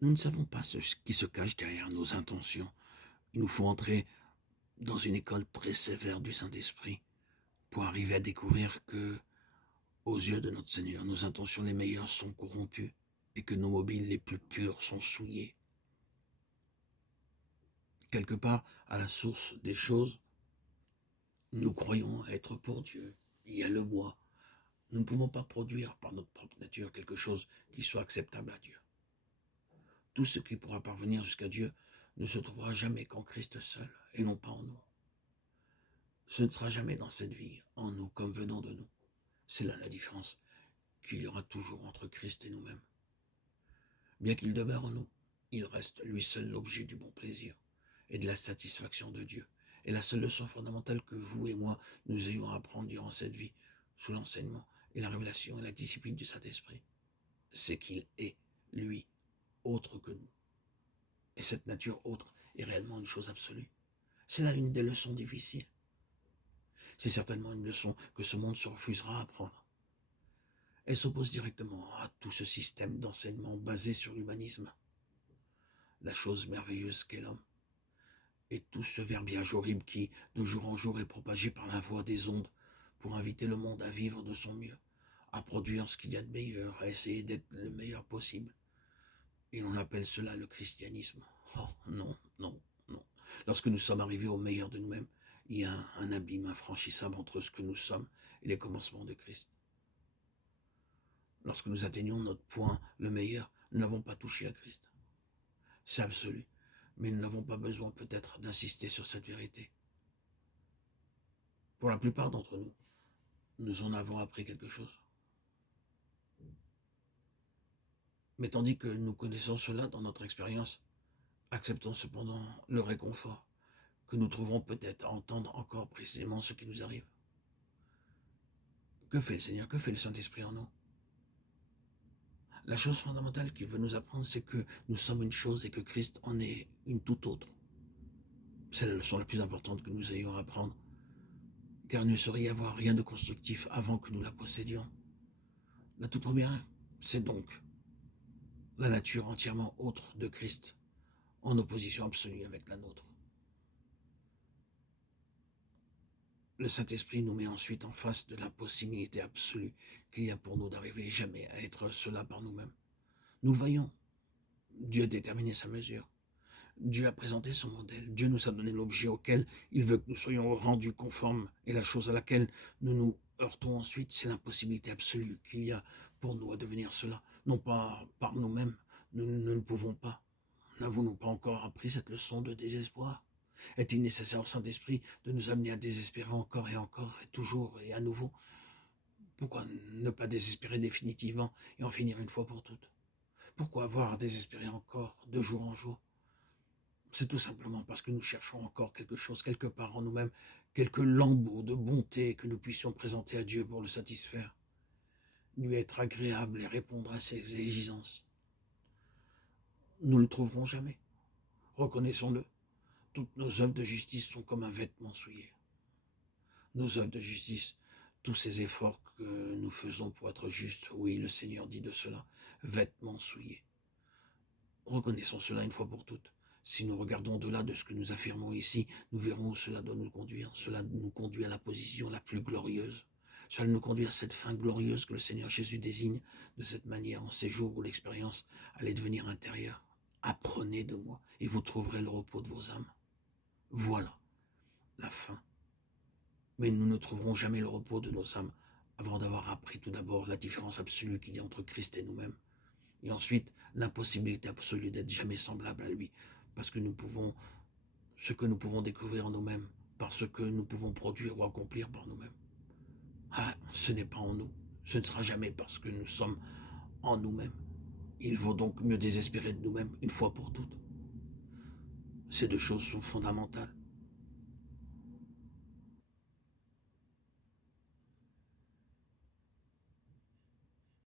Nous ne savons pas ce qui se cache derrière nos intentions. Il nous faut entrer dans une école très sévère du Saint-Esprit pour arriver à découvrir que, aux yeux de notre Seigneur, nos intentions les meilleures sont corrompues et que nos mobiles les plus purs sont souillés. Quelque part, à la source des choses, nous croyons être pour Dieu. Il y a le moi. Nous ne pouvons pas produire par notre propre nature quelque chose qui soit acceptable à Dieu. Tout ce qui pourra parvenir jusqu'à Dieu ne se trouvera jamais qu'en Christ seul et non pas en nous. Ce ne sera jamais dans cette vie, en nous comme venant de nous. C'est là la différence qu'il y aura toujours entre Christ et nous-mêmes. Bien qu'il demeure en nous, il reste lui seul l'objet du bon plaisir et de la satisfaction de Dieu. Et la seule leçon fondamentale que vous et moi nous ayons à apprendre durant cette vie, sous l'enseignement et la révélation et la discipline du Saint-Esprit, c'est qu'il est, lui, autre que nous. Et cette nature autre est réellement une chose absolue. C'est là une des leçons difficiles. C'est certainement une leçon que ce monde se refusera à apprendre. Elle s'oppose directement à tout ce système d'enseignement basé sur l'humanisme, la chose merveilleuse qu'est l'homme, et tout ce verbiage horrible qui, de jour en jour, est propagé par la voix des ondes pour inviter le monde à vivre de son mieux, à produire ce qu'il y a de meilleur, à essayer d'être le meilleur possible. Et l'on appelle cela le christianisme. Oh non, non, non. Lorsque nous sommes arrivés au meilleur de nous-mêmes, il y a un abîme infranchissable entre ce que nous sommes et les commencements de Christ. Lorsque nous atteignons notre point, le meilleur, nous n'avons pas touché à Christ. C'est absolu. Mais nous n'avons pas besoin peut-être d'insister sur cette vérité. Pour la plupart d'entre nous, nous en avons appris quelque chose. Mais tandis que nous connaissons cela dans notre expérience, acceptons cependant le réconfort que nous trouverons peut-être à entendre encore précisément ce qui nous arrive. Que fait le Seigneur? Que fait le Saint-Esprit en nous? La chose fondamentale qu'il veut nous apprendre, c'est que nous sommes une chose et que Christ en est une toute autre. C'est la leçon la plus importante que nous ayons à apprendre, car il ne saurait y avoir rien de constructif avant que nous la possédions. La toute première, c'est donc la nature entièrement autre de Christ, en opposition absolue avec la nôtre. Le Saint-Esprit nous met ensuite en face de l'impossibilité absolue qu'il y a pour nous d'arriver jamais à être cela par nous-mêmes. Nous le voyons, Dieu a déterminé sa mesure. Dieu a présenté son modèle. Dieu nous a donné l'objet auquel il veut que nous soyons rendus conformes. Et la chose à laquelle nous nous heurtons ensuite, c'est l'impossibilité absolue qu'il y a pour nous à devenir cela. Non pas par nous-mêmes, nous ne le pouvons pas. N'avons-nous pas encore appris cette leçon de désespoir? Est-il nécessaire au Saint-Esprit de nous amener à désespérer encore, et toujours et à nouveau? Pourquoi ne pas désespérer définitivement et en finir une fois pour toutes? Pourquoi avoir à désespérer encore de jour en jour? C'est tout simplement parce que nous cherchons encore quelque chose quelque part en nous-mêmes, quelques lambeaux de bonté que nous puissions présenter à Dieu pour le satisfaire, lui être agréable et répondre à ses exigences. Nous ne le trouverons jamais. Reconnaissons-le. Toutes nos œuvres de justice sont comme un vêtement souillé. Nos œuvres de justice, tous ces efforts que nous faisons pour être justes, oui, le Seigneur dit de cela, vêtements souillés. Reconnaissons cela une fois pour toutes. Si nous regardons au-delà de ce que nous affirmons ici, nous verrons où cela doit nous conduire. Cela nous conduit à la position la plus glorieuse. Cela nous conduit à cette fin glorieuse que le Seigneur Jésus désigne de cette manière en ces jours où l'expérience allait devenir intérieure. Apprenez de moi et vous trouverez le repos de vos âmes. Voilà la fin. Mais nous ne trouverons jamais le repos de nos âmes avant d'avoir appris tout d'abord la différence absolue qu'il y a entre Christ et nous-mêmes. Et ensuite, l'impossibilité absolue d'être jamais semblable à lui. Parce que nous pouvons, ce que nous pouvons découvrir en nous-mêmes, par ce que nous pouvons produire ou accomplir par nous-mêmes. Ah, ce n'est pas en nous. Ce ne sera jamais parce que nous sommes en nous-mêmes. Il vaut donc mieux désespérer de nous-mêmes une fois pour toutes. Ces deux choses sont fondamentales.